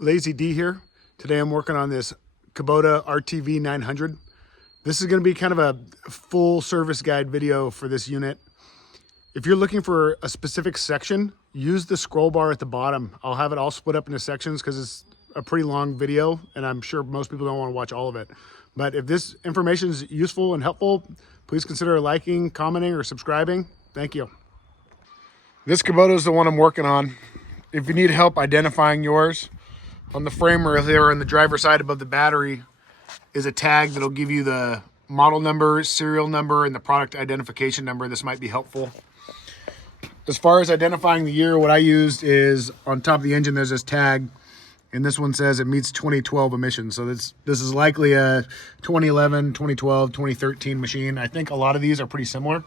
Lazy D here. Today I'm working on this Kubota RTV900. This is going to be kind of a full service guide video for this unit. If you're looking for a specific section, use the scroll bar at the bottom. I'll have it all split up into sections because it's a pretty long video and I'm sure most people don't want to watch all of it. But if this information is useful and helpful, please consider liking, commenting, or subscribing. Thank you. This Kubota is the one I'm working on. If you need help identifying yours, on the frame rail here on the driver's side above the battery is a tag that'll give you the model number, serial number, and the product identification number. This might be helpful. As far as identifying the year, what I used is on top of the engine, there's this tag, and this one says it meets 2012 emissions. So this is likely a 2011, 2012, 2013 machine. I think a lot of these are pretty similar.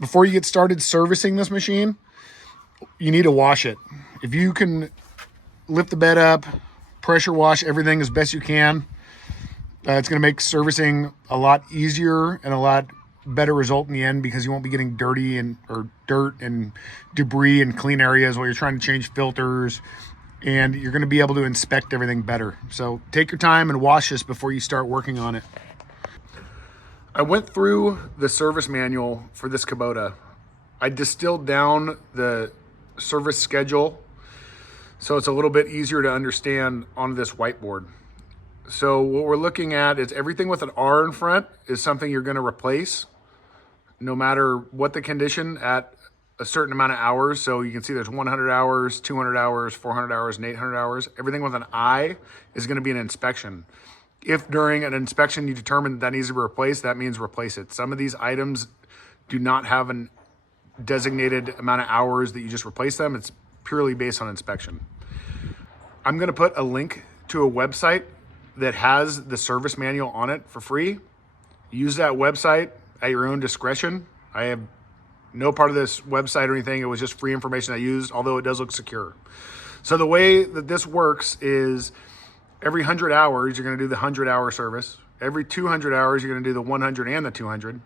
Before you get started servicing this machine, you need to wash it. If you can lift the bed up, pressure wash everything as best you can, it's going to make servicing a lot easier and a lot better result in the end, because you won't be getting dirty or dirt and debris in clean areas while you're trying to change filters, and you're going to be able to inspect everything better. So take your time and wash this before you start working on it. I went through the service manual for this Kubota. I distilled down the service schedule so it's a little bit easier to understand on this whiteboard. So what we're looking at is everything with an R in front is something you're going to replace no matter what the condition at a certain amount of hours. So you can see there's 100 hours, 200 hours, 400 hours, and 800 hours. Everything with an I is going to be an inspection. If during an inspection you determine that needs to be replaced, that means replace it. Some of these items do not have a designated amount of hours that you just replace them. It's purely based on inspection. I'm going to put a link to a website that has the service manual on it for free. Use that website at your own discretion. I have no part of this website or anything. It was just free information I used, although it does look secure. So the way that this works is every 100 hours, you're going to do the 100-hour service. Every 200 hours, you're going to do the 100 and the 200.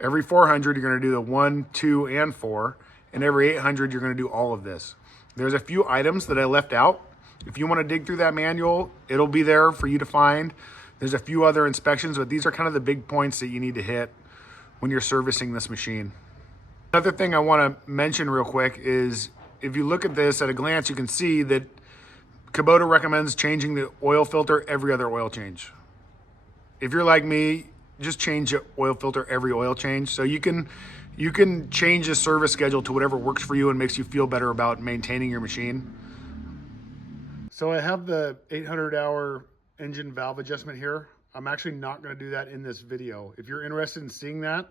Every 400, you're going to do the 1, 2, and 4. And every 800, you're going to do all of this. There's a few items that I left out. If you want to dig through that manual, it'll be there for you to find. There's a few other inspections, but these are kind of the big points that you need to hit when you're servicing this machine. Another thing I want to mention real quick is if you look at this at a glance, you can see that Kubota recommends changing the oil filter every other oil change. If you're like me, just change the oil filter every oil change. So you can change the service schedule to whatever works for you and makes you feel better about maintaining your machine. So I have the 800-hour engine valve adjustment here. I'm actually not going to do that in this video. If you're interested in seeing that,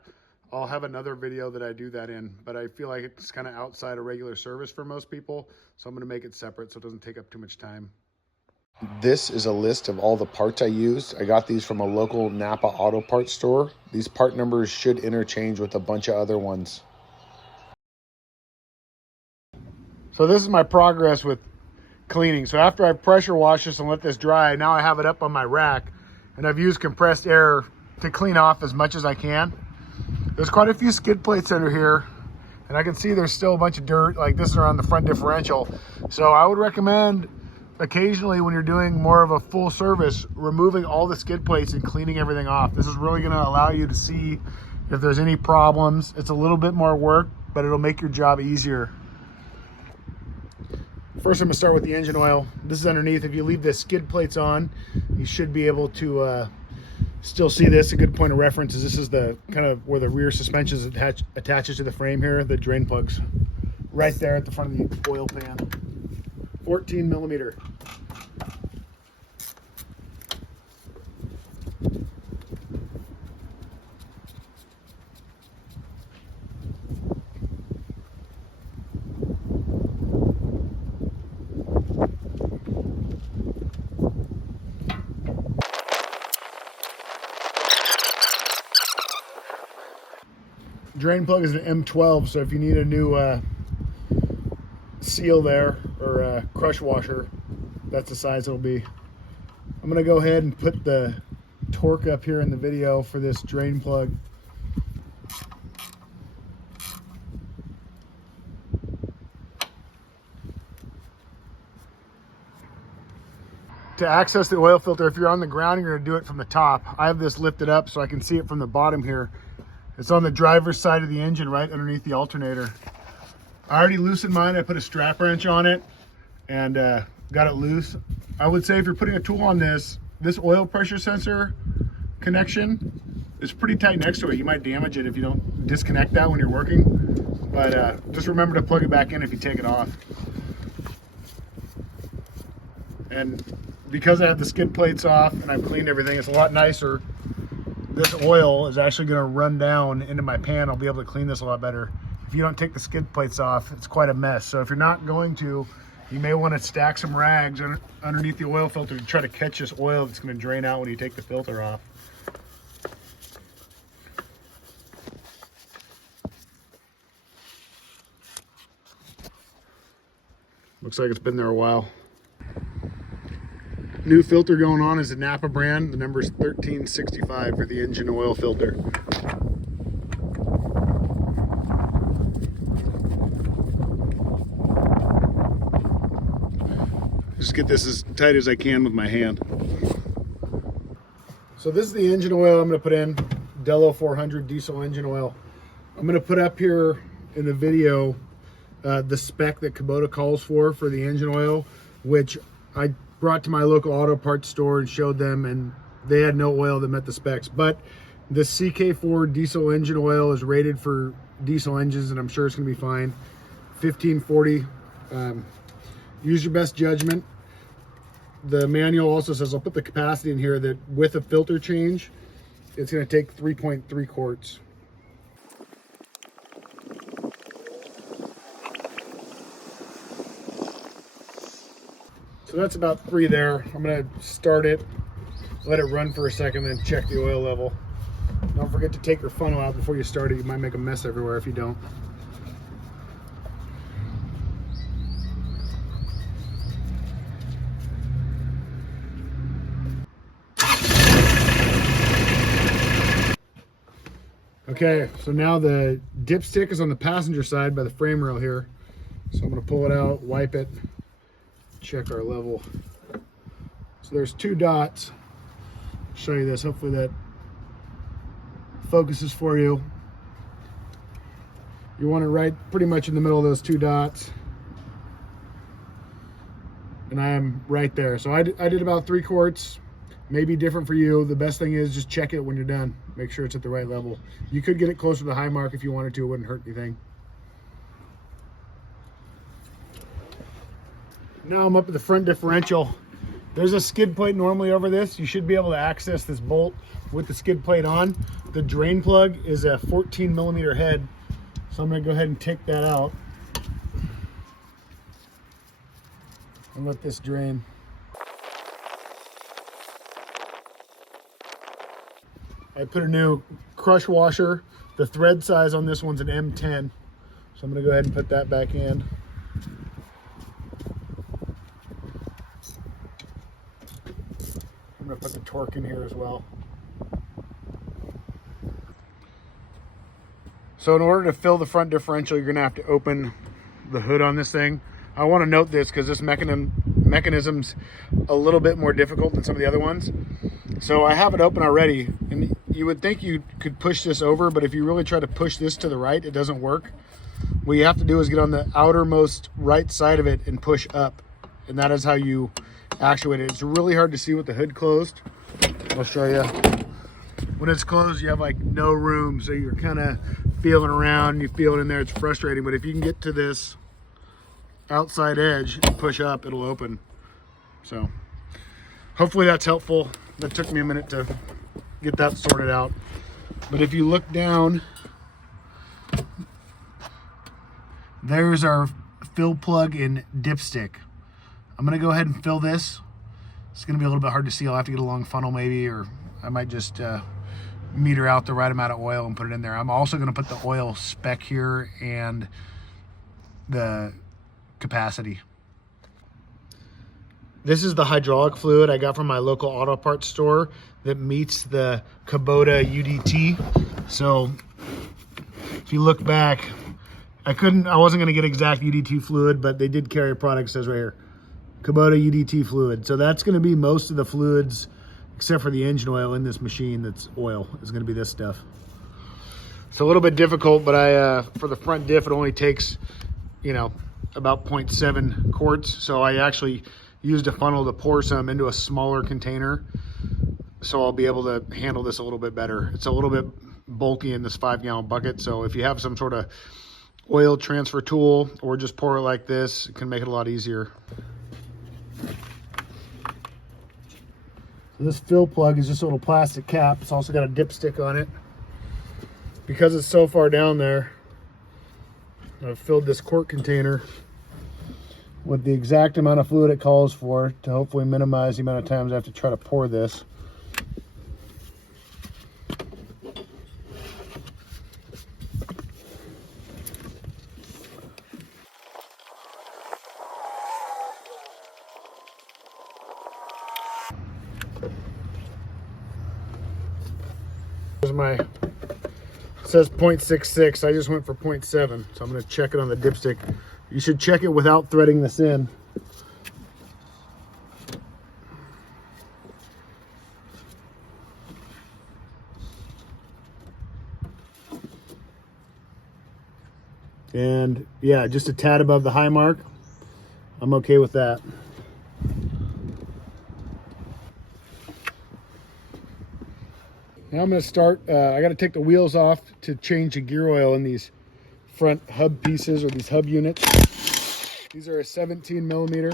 I'll have another video that I do that in, but I feel like it's kind of outside of regular service for most people, so I'm going to make it separate so it doesn't take up too much time. This is a list of all the parts I used. I got these from a local Napa auto parts store. These part numbers should interchange with a bunch of other ones. So this is my progress with cleaning. So after I pressure wash this and let this dry, now I have it up on my rack, and I've used compressed air to clean off as much as I can. There's quite a few skid plates under here, and I can see there's still a bunch of dirt like this around the front differential. So I would recommend occasionally when you're doing more of a full service, removing all the skid plates and cleaning everything off. This is really going to allow you to see if there's any problems. It's a little bit more work, but it'll make your job easier. First, I'm going to start with the engine oil. This is underneath. If you leave the skid plates on, you should be able to still see this. A good point of reference is this is the kind of where the rear suspension attaches to the frame here. The drain plug's right there at the front of the oil pan. 14 millimeter. Drain plug is an M12, so if you need a new seal there or crush washer, that's the size it'll be. I'm going to go ahead and put the torque up here in the video for this drain plug. To access the oil filter, if you're on the ground, you're gonna do it from the top. I have this lifted up so I can see it from the bottom here. It's on the driver's side of the engine, right underneath the alternator. I already loosened mine. I put a strap wrench on it and got it loose. I would say if you're putting a tool on this oil pressure sensor connection is pretty tight next to it. You might damage it if you don't disconnect that when you're working, but just remember to plug it back in if you take it off. And because I have the skid plates off and I've cleaned everything, it's a lot nicer. This oil is actually going to run down into my pan. I'll be able to clean this a lot better. If you don't take the skid plates off, it's quite a mess. So if you're not going to, you may want to stack some rags underneath the oil filter to try to catch this oil that's going to drain out when you take the filter off. Looks like it's been there a while. New filter going on is the Napa brand. The number is 1365 for the engine oil filter. Just get this as tight as I can with my hand. So this is the engine oil I'm going to put in, Dello 400 diesel engine oil. I'm going to put up here in the video the spec that Kubota calls for the engine oil, which I brought to my local auto parts store and showed them, and they had no oil that met the specs. But the CK4 diesel engine oil is rated for diesel engines, and I'm sure it's going to be fine. 1540. Use your best judgment. The manual also says, I'll put the capacity in here, that with a filter change, it's going to take 3.3 quarts. So that's about 3 there. I'm going to start it, let it run for a second, then check the oil level. Don't forget to take your funnel out before you start it. You might make a mess everywhere if you don't. Okay, so now the dipstick is on the passenger side by the frame rail here. So I'm going to pull it out, wipe it, check our level. So there's 2 dots. I'll show you this. Hopefully that focuses for you. You want it right pretty much in the middle of those 2 dots. And I am right there. So I did about 3 quarts. Maybe different for you. The best thing is just check it when you're done. Make sure it's at the right level. You could get it closer to the high mark if you wanted to. It wouldn't hurt anything. Now I'm up at the front differential. There's a skid plate normally over this. You should be able to access this bolt with the skid plate on. The drain plug is a 14 millimeter head. So I'm going to go ahead and take that out and let this drain. I put a new crush washer. The thread size on this one's an M10. So I'm going to go ahead and put that back in. I'm going to put the torque in here as well. So in order to fill the front differential, you're going to have to open the hood on this thing. I want to note this because this mechanism's a little bit more difficult than some of the other ones. So I have it open already, and you would think you could push this over, but if you really try to push this to the right, it doesn't work. What you have to do is get on the outermost right side of it and push up, and that is how you actuate it. It's really hard to see with the hood closed. I'll show you. When it's closed, you have like no room, so you're kind of feeling around, and you feel it in there. It's frustrating, but if you can get to this outside edge and push up, it'll open. So hopefully that's helpful. That took me a minute to get that sorted out. But if you look down, there's our fill plug and dipstick. I'm gonna go ahead and fill this. It's gonna be a little bit hard to see. I'll have to get a long funnel maybe, or I might just meter out the right amount of oil and put it in there. I'm also gonna put the oil spec here and the capacity. This is the hydraulic fluid I got from my local auto parts store that meets the Kubota UDT. So if you look back, I wasn't gonna get exact UDT fluid, but they did carry a product that says right here. Kubota UDT fluid. So that's going to be most of the fluids, except for the engine oil in this machine. That's oil is going to be this stuff. It's a little bit difficult, but for the front diff, it only takes, you know, about 0.7 quarts. So I actually used a funnel to pour some into a smaller container, so I'll be able to handle this a little bit better. It's a little bit bulky in this 5-gallon bucket, so if you have some sort of oil transfer tool or just pour it like this, it can make it a lot easier. So this fill plug is just a little plastic cap. It's also got a dipstick on it. Because it's so far down there, I've filled this quart container with the exact amount of fluid it calls for to hopefully minimize the amount of times I have to try to pour this. Here's my, it says 0.66. I just went for 0.7, so I'm going to check it on the dipstick. You should check it without threading this in. And yeah, just a tad above the high mark. I'm okay with that. Now I'm going to start, I got to take the wheels off to change the gear oil in these front hub pieces, or these hub units. These are a 17 millimeter.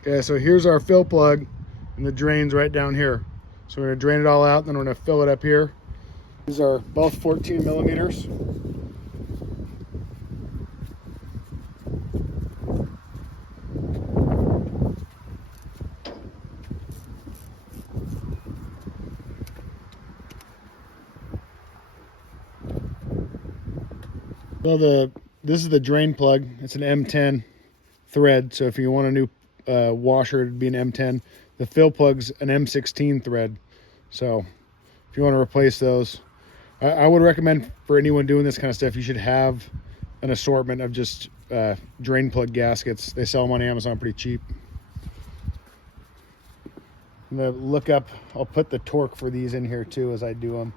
Okay, so here's our fill plug, and the drain's right down here. So we're going to drain it all out, and then we're going to fill it up here. These are both 14 millimeters. So this is the drain plug. It's an M10 thread. So if you want a new washer, it'd be an M10. The fill plug's an M16 thread. So if you want to replace those, I would recommend for anyone doing this kind of stuff, you should have an assortment of just drain plug gaskets. They sell them on Amazon pretty cheap. I'm gonna look up, I'll put the torque for these in here too as I do them.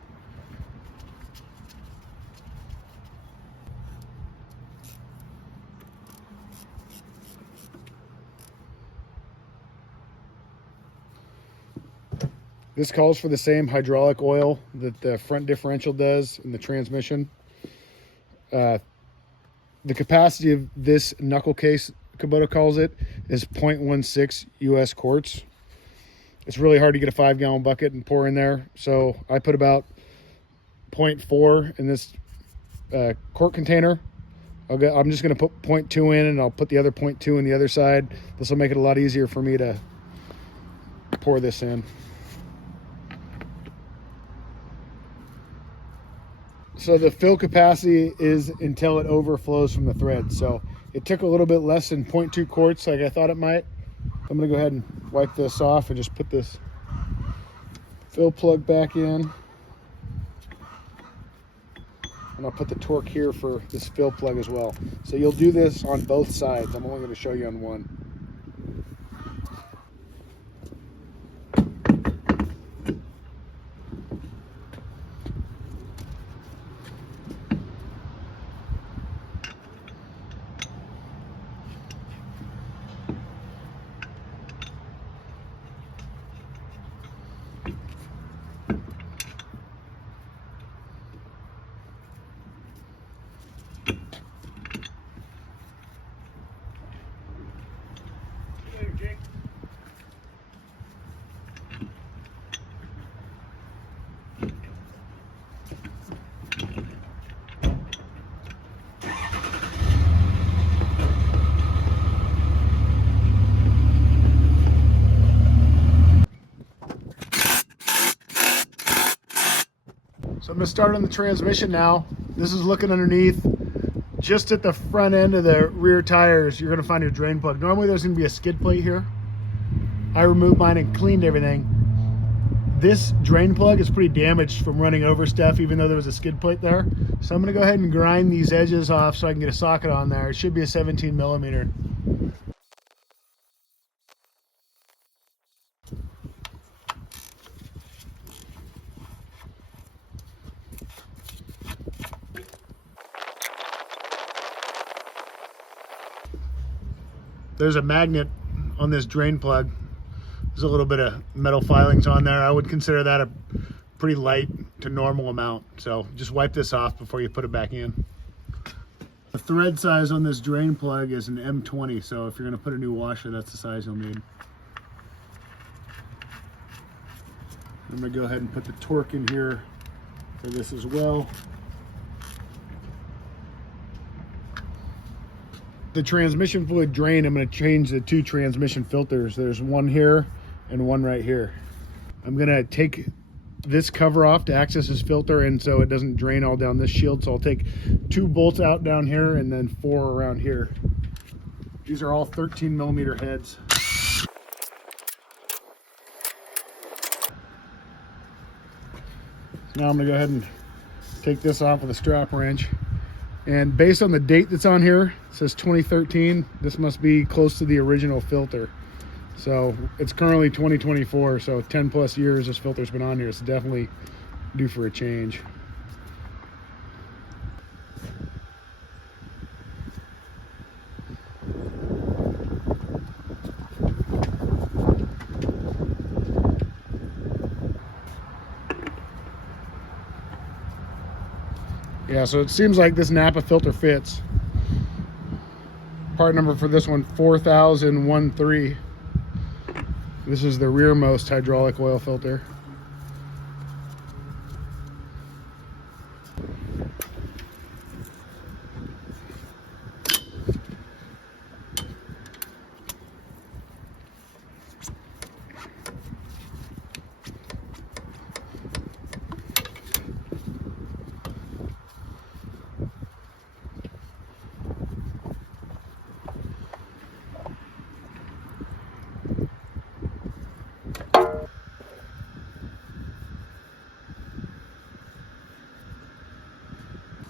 This calls for the same hydraulic oil that the front differential does in the transmission. The capacity of this knuckle case, Kubota calls it, is 0.16 US quarts. It's really hard to get a 5-gallon bucket and pour in there, so I put about 0.4 in this quart container. I'm just going to put 0.2 in, and I'll put the other 0.2 in the other side. This will make it a lot easier for me to pour this in. So the fill capacity is until it overflows from the thread. So it took a little bit less than 0.2 quarts like I thought it might. I'm gonna go ahead and wipe this off and just put this fill plug back in. And I'll put the torque here for this fill plug as well. So you'll do this on both sides. I'm only gonna show you on one. So I'm going to start on the transmission now. This is looking underneath. Just at the front end of the rear tires, you're going to find your drain plug. Normally there's going to be a skid plate here. I removed mine and cleaned everything. This drain plug is pretty damaged from running over stuff, even though there was a skid plate there. So I'm gonna go ahead and grind these edges off so I can get a socket on there. It should be a 17 millimeter. There's a magnet on this drain plug. There's a little bit of metal filings on there. I would consider that a pretty light to normal amount. So just wipe this off before you put it back in. The thread size on this drain plug is an M20. So if you're gonna put a new washer, that's the size you'll need. I'm gonna go ahead and put the torque in here for this as well. The transmission fluid drain, I'm going to change the two transmission filters. There's one here and one right here. I'm going to take this cover off to access this filter, and so it doesn't drain all down this shield. So I'll take 2 bolts out down here and then 4 around here. These are all 13 millimeter heads. Now I'm going to go ahead and take this off with a strap wrench. And based on the date that's on here, it says 2013. This must be close to the original filter. So it's currently 2024, so 10 plus years this filter's been on here. It's definitely due for a change. Yeah, so it seems like this Napa filter fits. Part number for this one, 4013. This is the rearmost hydraulic oil filter.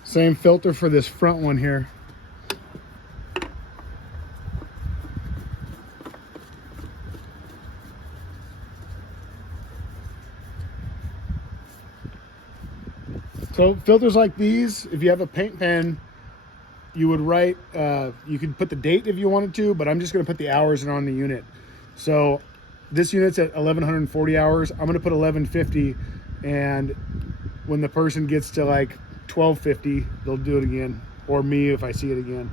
Same filter for this front one here. So filters like these, if you have a paint pen, you would write, you could put the date if you wanted to, but I'm just gonna put the hours on the unit. So this unit's at 1140 hours. I'm gonna put 1150, and when the person gets to like 1250, they'll do it again, or me if I see it again.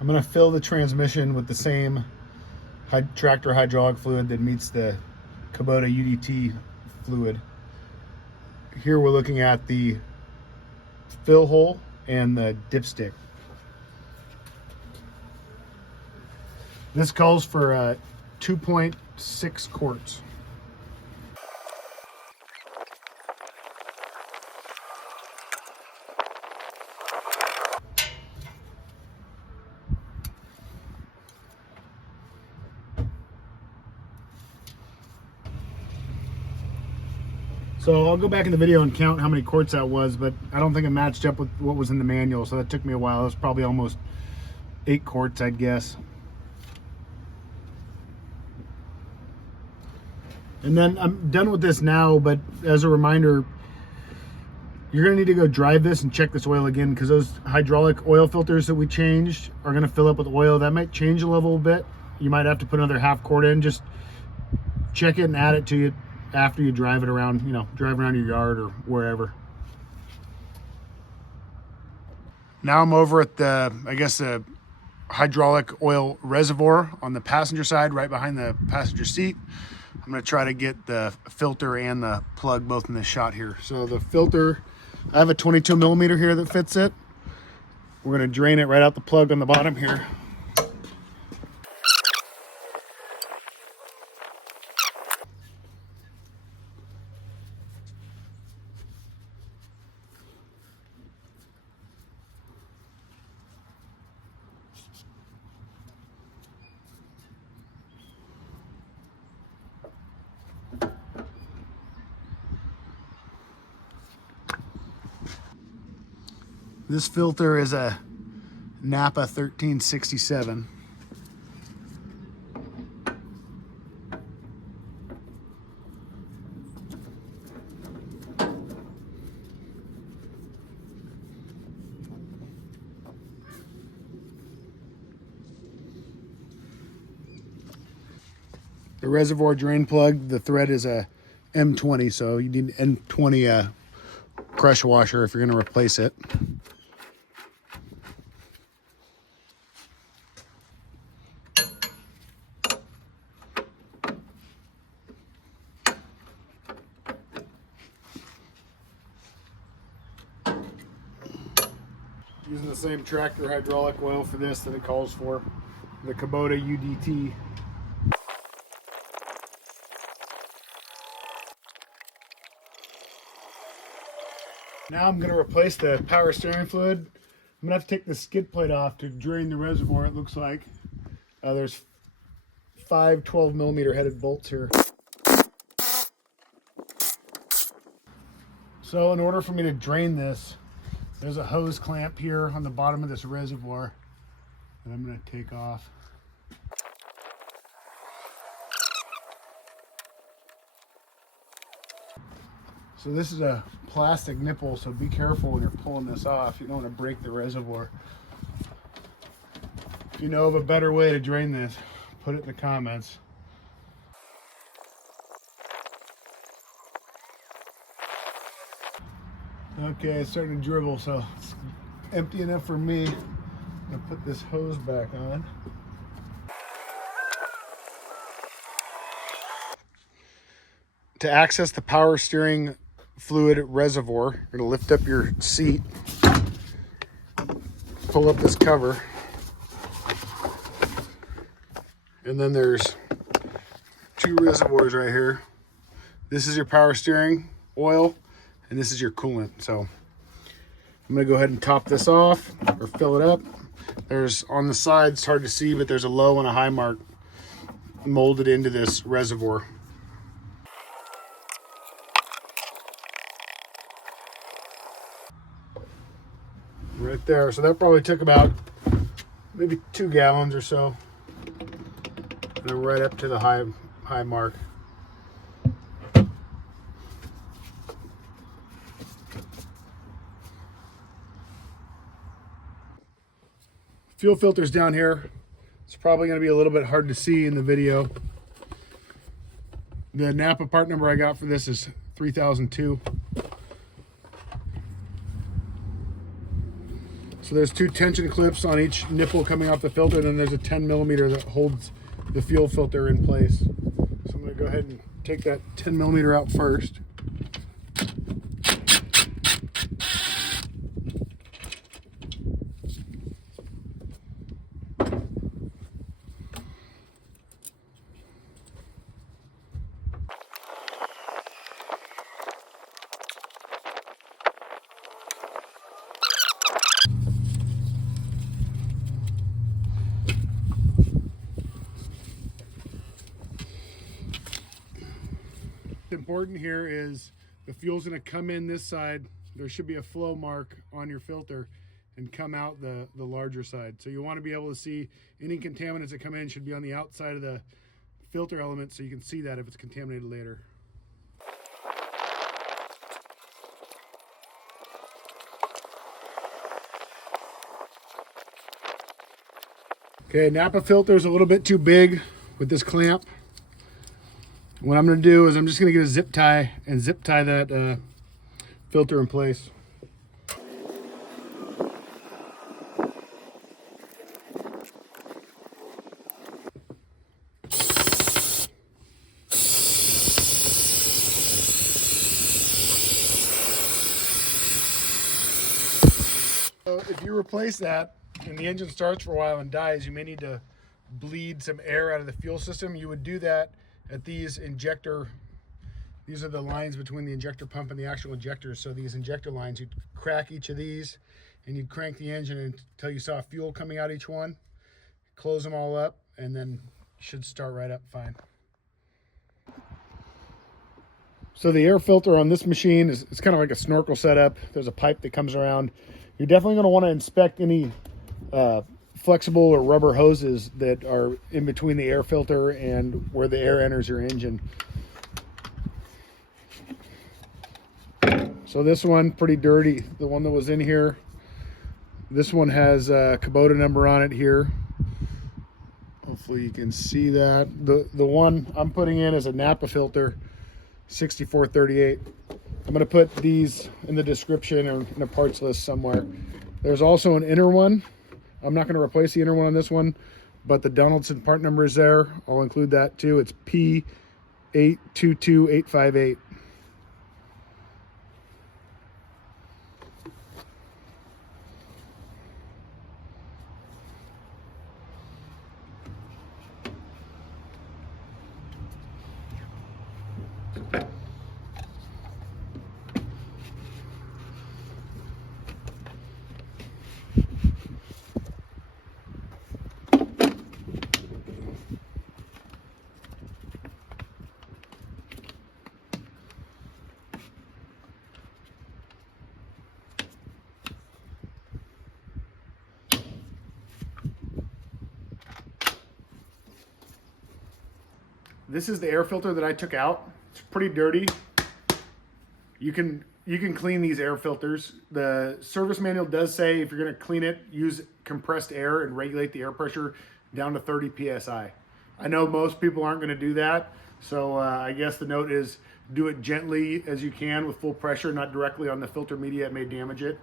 I'm gonna fill the transmission with the same tractor hydraulic fluid that meets the Kubota UDT fluid. Here we're looking at the fill hole and the dipstick. This calls for 2.6 quarts. So I'll go back in the video and count how many quarts that was, but I don't think it matched up with what was in the manual, so that took me a while. It was probably almost 8 quarts, I'd guess. And then I'm done with this now, but as a reminder, you're gonna need to go drive this and check this oil again, because those hydraulic oil filters that we changed are gonna fill up with oil. That might change a little bit. You might have to put another half quart in. Just check it and add it to you after you drive it around, you know, drive around your yard or wherever. Now I'm over at the, I guess, the hydraulic oil reservoir on the passenger side, right behind the passenger seat. I'm gonna try to get the filter and the plug both in this shot here. So the filter, I have a 22 millimeter here that fits it. We're gonna drain it right out the plug on the bottom here. This filter is a Napa 1367. The reservoir drain plug, the thread is a M20, so you need an M20 crush washer if you're going to replace it. Using the same tractor hydraulic oil for this that it calls for, the Kubota UDT. Now I'm going to replace the power steering fluid. I'm going to have to take the skid plate off to drain the reservoir, it looks like. There's 5 12mm headed bolts here. So in order for me to drain this, there's a hose clamp here on the bottom of this reservoir that I'm going to take off. So this is a plastic nipple, so be careful when you're pulling this off. You don't want to break the reservoir. If you know of a better way to drain this, put it in the comments. Okay, it's starting to dribble, so it's empty enough for me. I'm gonna put this hose back on. To access the power steering fluid reservoir, you're gonna lift up your seat, pull up this cover, and then there's 2 reservoirs right here. This is your power steering oil, and this is your coolant. So I'm gonna go ahead and top this off or fill it up. There's on the sides, it's hard to see, but there's a low and a high mark molded into this reservoir. Right there. So that probably took about maybe 2 gallons or so. And then right up to the high mark. Fuel filter's down here. It's probably going to be a little bit hard to see in the video. The Napa part number I got for this is 3002. So there's 2 tension clips on each nipple coming off the filter, and then there's a 10mm that holds the fuel filter in place. So I'm going to go ahead and take that 10mm out first. Important here is the fuel's going to come in this side. There should be a flow mark on your filter and come out the larger side. So you want to be able to see any contaminants that come in should be on the outside of the filter element, so you can see that if it's contaminated later. Okay, Napa filter is a little bit too big with this clamp. What I'm going to do is I'm just going to get a zip tie and zip tie that filter in place. So if you replace that and the engine starts for a while and dies, you may need to bleed some air out of the fuel system. You would do that at these injector, these are the lines between the injector pump and the actual injectors. So these injector lines, you'd crack each of these and you'd crank the engine until you saw fuel coming out each one, close them all up, and then you should start right up fine. So the air filter on this machine is, it's kind of like a snorkel setup. There's a pipe that comes around. You're definitely going to want to inspect any flexible or rubber hoses that are in between the air filter and where the air enters your engine. So this one, pretty dirty. The one that was in here, this one has a Kubota number on it here. Hopefully you can see that. The one I'm putting in is a Napa filter, 6438. I'm going to put these in the description or in a parts list somewhere. There's also an inner one. I'm not going to replace the inner one on this one, but the Donaldson part number is there. I'll include that too. It's P822858. This is the air filter that I took out. It's pretty dirty. You can clean these air filters. The service manual does say if you're going to clean it, use compressed air and regulate the air pressure down to 30 psi. I know most people aren't going to do that, so I guess the note is do it gently as you can with full pressure, not directly on the filter media. It may damage it.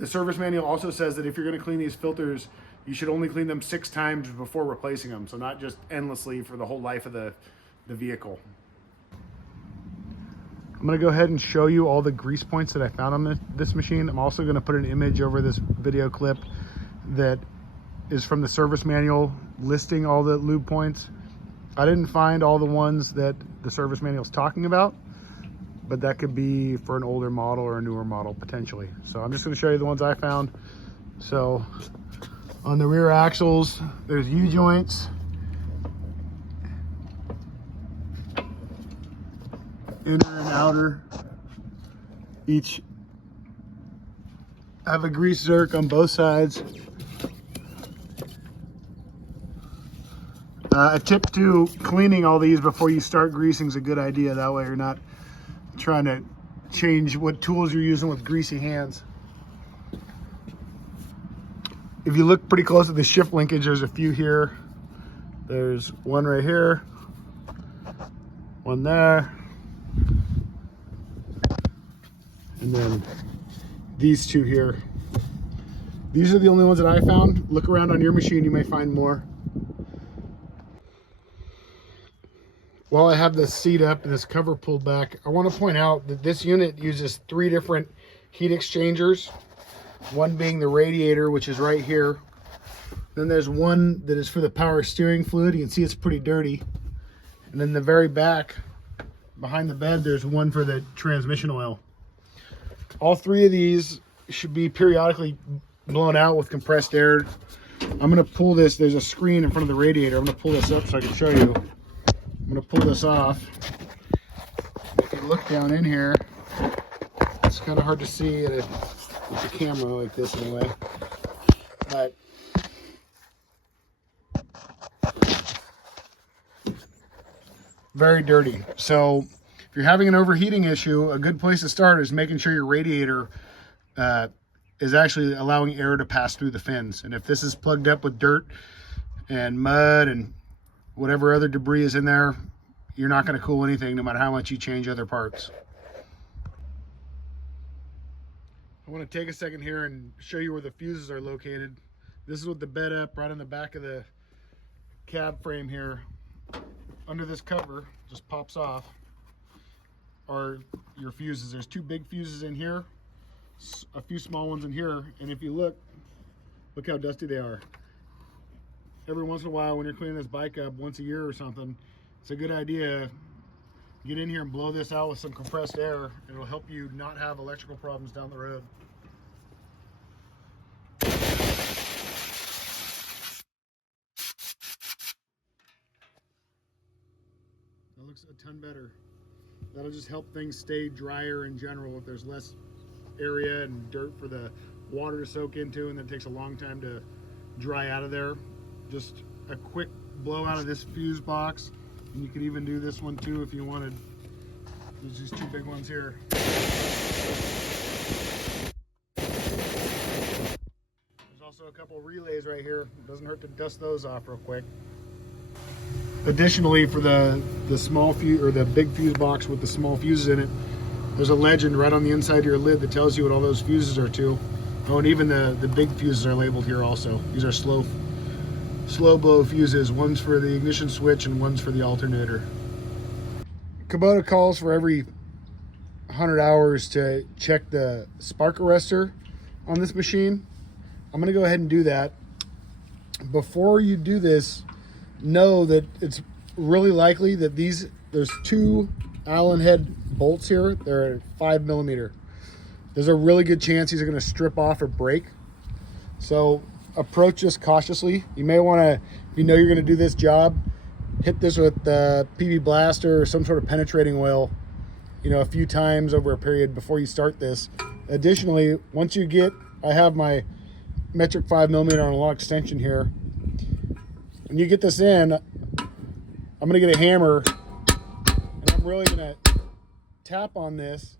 The service manual also says that if you're going to clean these filters, you should only clean them 6 times before replacing them, so not just endlessly for the whole life of the vehicle. I'm going to go ahead and show you all the grease points that I found on this machine. I'm also going to put an image over this video clip that is from the service manual listing all the lube points. I didn't find all the ones that the service manual is talking about, but that could be for an older model or a newer model potentially. So I'm just going to show you the ones I found. So on the rear axles, there's U-joints. Inner and outer, each have a grease zerk on both sides. A tip to cleaning all these before you start greasing is a good idea. That way you're not trying to change what tools you're using with greasy hands. If you look pretty close at the shift linkage, there's a few here. There's one right here, one there. And then these two here. These are the only ones that I found. Look around on your machine, you may find more. While I have this seat up and this cover pulled back, I want to point out that this unit uses 3 different heat exchangers. One being the radiator, which is right here. Then there's one that is for the power steering fluid. You can see it's pretty dirty. And then the very back, behind the bed, there's one for the transmission oil. All 3 of these should be periodically blown out with compressed air. I'm going to pull this. There's a screen in front of the radiator. I'm going to pull this up so I can show you. I'm going to pull this off. If you look down in here, it's kind of hard to see with the camera like this anyway. But very dirty. So if you're having an overheating issue, a good place to start is making sure your radiator is actually allowing air to pass through the fins. And if this is plugged up with dirt and mud and whatever other debris is in there, you're not going to cool anything no matter how much you change other parts. I want to take a second here and show you where the fuses are located. This is with the bed up right on the back of the cab frame here. Under this cover, just pops off, are your fuses. There's 2 big fuses in here, a few small ones in here, and if you look how dusty they are. Every once in a while when you're cleaning this bike up once a year or something, it's a good idea get in here and blow this out with some compressed air, and it'll help you not have electrical problems down the road. That looks a ton better. That'll just help things stay drier in general if there's less area and dirt for the water to soak into, and then it takes a long time to dry out of there. Just a quick blow out of this fuse box, and you could even do this one too if you wanted. There's these two big ones here. There's also a couple of relays right here. It doesn't hurt to dust those off real quick. Additionally, for the small fuse, or the big fuse box with the small fuses in it, there's a legend right on the inside of your lid that tells you what all those fuses are to. Oh, and even the big fuses are labeled here also. These are slow blow fuses. One's for the ignition switch and one's for the alternator. Kubota calls for every 100 hours to check the spark arrestor on this machine. I'm gonna go ahead and do that. Before you do this, know that it's really likely that there's two Allen head bolts here. They're 5mm. There's a really good chance these are gonna strip off or break. So approach this cautiously. You may wanna, if you know you're gonna do this job, hit this with the PB Blaster or some sort of penetrating oil, a few times over a period before you start this. Additionally, once you get, I have my metric 5mm on a long extension here. When you get this in, I'm gonna get a hammer and I'm really gonna tap on this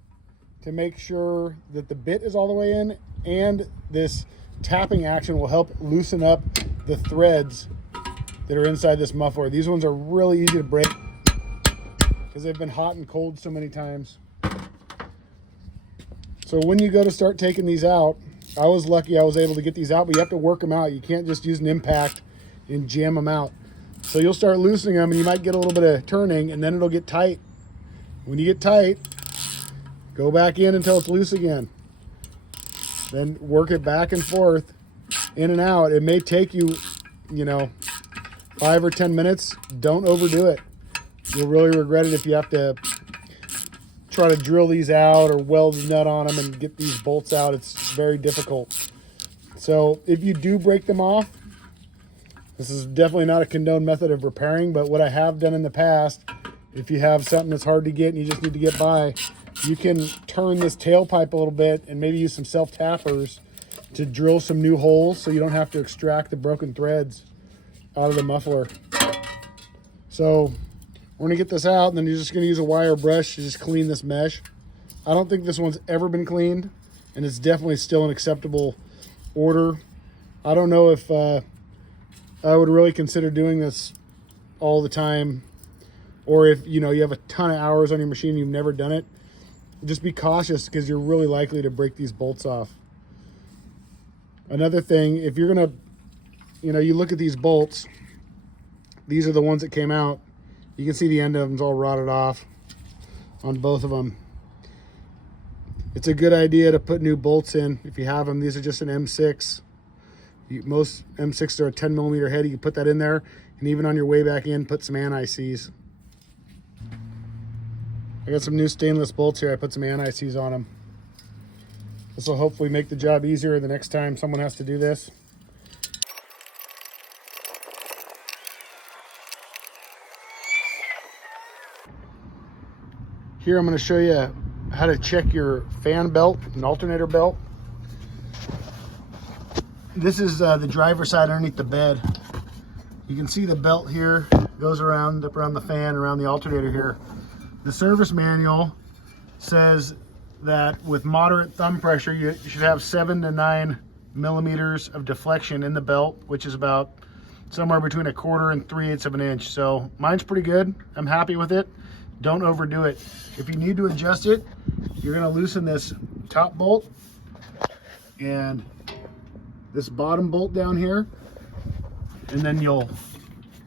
to make sure that the bit is all the way in, and this tapping action will help loosen up the threads that are inside this muffler. These ones are really easy to break because they've been hot and cold so many times. So when you go to start taking these out, I was lucky I was able to get these out, but you have to work them out. You can't just use an impact and jam them out. So you'll start loosening them and you might get a little bit of turning, and then it'll get tight. When you get tight, go back in until it's loose again. Then work it back and forth, in and out. It may take you, 5 or 10 minutes. Don't overdo it. You'll really regret it if you have to try to drill these out or weld the nut on them and get these bolts out. It's very difficult. So if you do break them off, this is definitely not a condoned method of repairing, but what I have done in the past, if you have something that's hard to get and you just need to get by, you can turn this tailpipe a little bit and maybe use some self-tappers to drill some new holes so you don't have to extract the broken threads out of the muffler. So we're gonna get this out, and then you're just gonna use a wire brush to just clean this mesh. I don't think this one's ever been cleaned, and it's definitely still an acceptable order. I don't know if I would really consider doing this all the time, or if you have a ton of hours on your machine and you've never done it. Just be cautious because you're really likely to break these bolts off. Another thing, if you're gonna, you look at these bolts, these are the ones that came out. You can see the end of them's all rotted off on both of them. It's a good idea to put new bolts in if you have them. These are just an M6. Most M6s are a 10mm head. You can put that in there, and even on your way back in, put some anti-seize. I got some new stainless bolts here. I put some anti-seize on them. This will hopefully make the job easier the next time someone has to do this. Here I'm going to show you how to check your fan belt and alternator belt. This is the driver's side underneath the bed. You can see the belt here goes around up around the fan, around the alternator here. The service manual says that with moderate thumb pressure, you should have 7 to 9 millimeters of deflection in the belt, which is about somewhere between 1/4 and 3/8 of an inch. So mine's pretty good. I'm happy with it. Don't overdo it. If you need to adjust it, you're gonna loosen this top bolt and this bottom bolt down here, and then you'll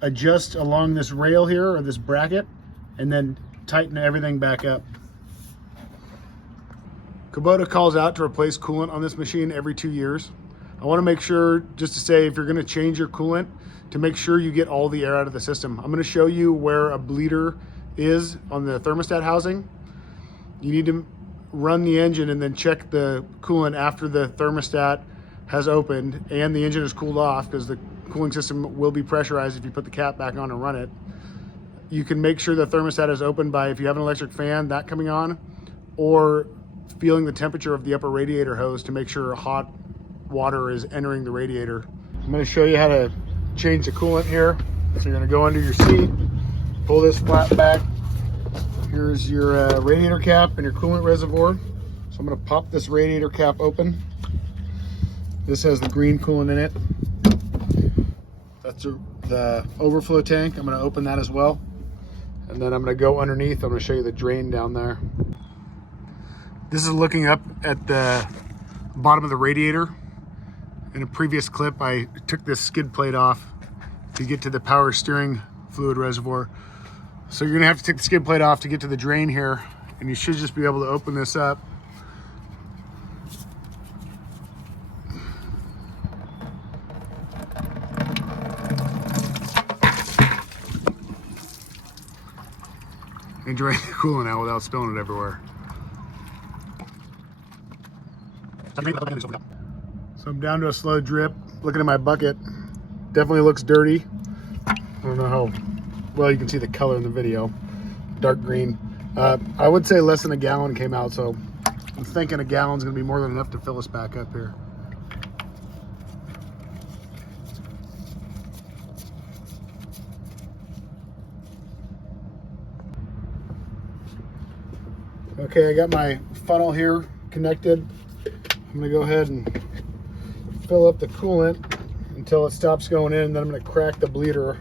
adjust along this rail here, or this bracket, and then tighten everything back up. Kubota calls out to replace coolant on this machine every 2 years. I want to make sure, just to say, if you're going to change your coolant, to make sure you get all the air out of the system. I'm going to show you where a bleeder is on the thermostat housing. You need to run the engine and then check the coolant after the thermostat has opened and the engine is cooled off, because the cooling system will be pressurized if you put the cap back on and run it. You can make sure the thermostat is open by, if you have an electric fan, that coming on, or feeling the temperature of the upper radiator hose to make sure hot water is entering the radiator. I'm going to show you how to change the coolant here. So you're going to go under your seat, pull this flap back. Here's your radiator cap and your coolant reservoir. So I'm going to pop this radiator cap open. This has the green coolant in it. That's the overflow tank. I'm going to open that as well. And then I'm going to go underneath. I'm going to show you the drain down there. This is looking up at the bottom of the radiator. In a previous clip, I took this skid plate off to get to the power steering fluid reservoir. So you're going to have to take the skid plate off to get to the drain here. And you should just be able to open this up. And drain the coolant out without spilling it everywhere. So I'm down to a slow drip. Looking at my bucket, definitely looks dirty. I don't know how well you can see the color in the video. Dark green. I would say less than a gallon came out, so I'm thinking a gallon's gonna be more than enough to fill us back up here. Okay, I got my funnel here connected. I'm gonna go ahead and fill up the coolant until it stops going in, then I'm gonna crack the bleeder.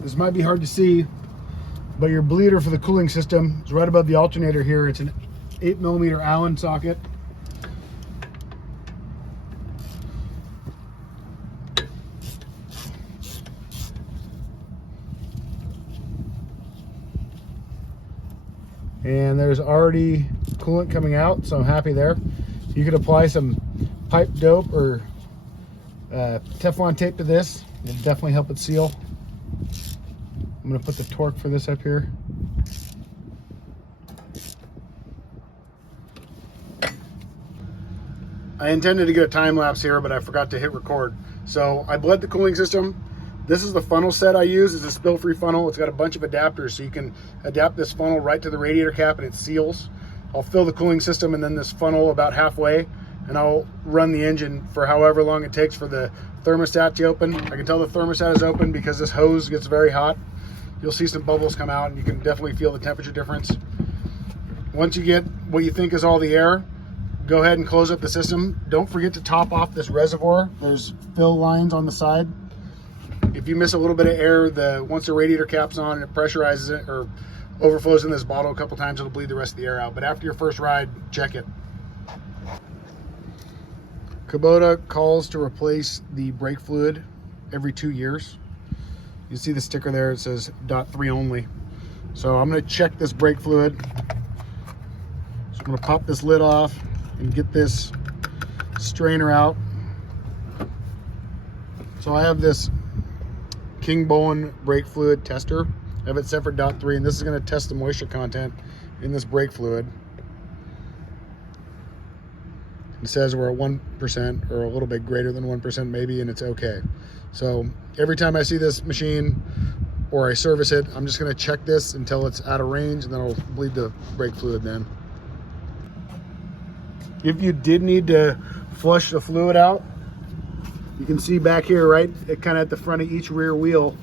This might be hard to see, but your bleeder for the cooling system is right above the alternator here. It's an 8mm Allen socket. And there's already coolant coming out, so I'm happy there. You could apply some pipe dope or Teflon tape to this. It'll definitely help it seal. I'm going to put the torque for this up here. I intended to get a time lapse here, but I forgot to hit record. So I bled the cooling system. This is the funnel set I use. It's a spill-free funnel. It's got a bunch of adapters, so you can adapt this funnel right to the radiator cap and it seals. I'll fill the cooling system and then this funnel about halfway, and I'll run the engine for however long it takes for the thermostat to open. I can tell the thermostat is open because this hose gets very hot. You'll see some bubbles come out and you can definitely feel the temperature difference. Once you get what you think is all the air, go ahead and close up the system. Don't forget to top off this reservoir. There's fill lines on the side. If you miss a little bit of air, once the radiator cap's on and it pressurizes it or overflows in this bottle a couple times, it'll bleed the rest of the air out. But after your first ride, check it. Kubota calls to replace the brake fluid every 2 years. You see the sticker there, it says .3 only. So I'm gonna check this brake fluid. So I'm gonna pop this lid off and get this strainer out. So I have this King Bowen brake fluid tester. I have it set for .3, and this is gonna test the moisture content in this brake fluid. It says we're at 1% or a little bit greater than 1% maybe, and it's okay. So every time I see this machine or I service it, I'm just gonna check this until it's out of range, and then I'll bleed the brake fluid then. If you did need to flush the fluid out, you can see back here, right, kind of at the front of each rear wheel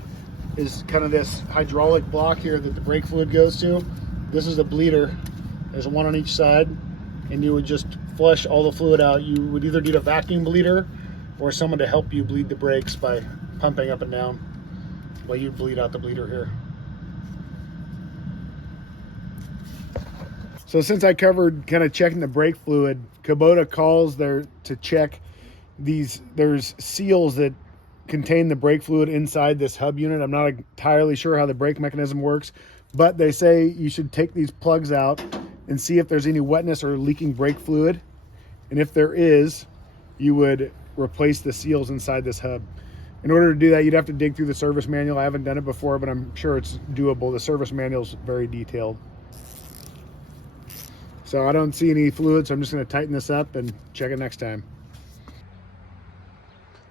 is kind of this hydraulic block here that the brake fluid goes to. This is a bleeder. There's one on each side, and you would just flush all the fluid out, you would either need a vacuum bleeder or someone to help you bleed the brakes by pumping up and down while you bleed out the bleeder here. So since I covered kind of checking the brake fluid, Kubota calls there to check these. There's seals that contain the brake fluid inside this hub unit. I'm not entirely sure how the brake mechanism works, but they say you should take these plugs out and see if there's any wetness or leaking brake fluid. And if there is, you would replace the seals inside this hub. In order to do that, you'd have to dig through the service manual. I haven't done it before, but I'm sure it's doable. The service manual is very detailed. So I don't see any fluid, so I'm just going to tighten this up and check it next time.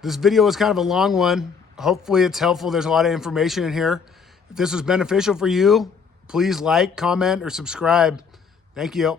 This video was kind of a long one. Hopefully it's helpful. There's a lot of information in here. If this was beneficial for you, please like, comment, or subscribe. Thank you.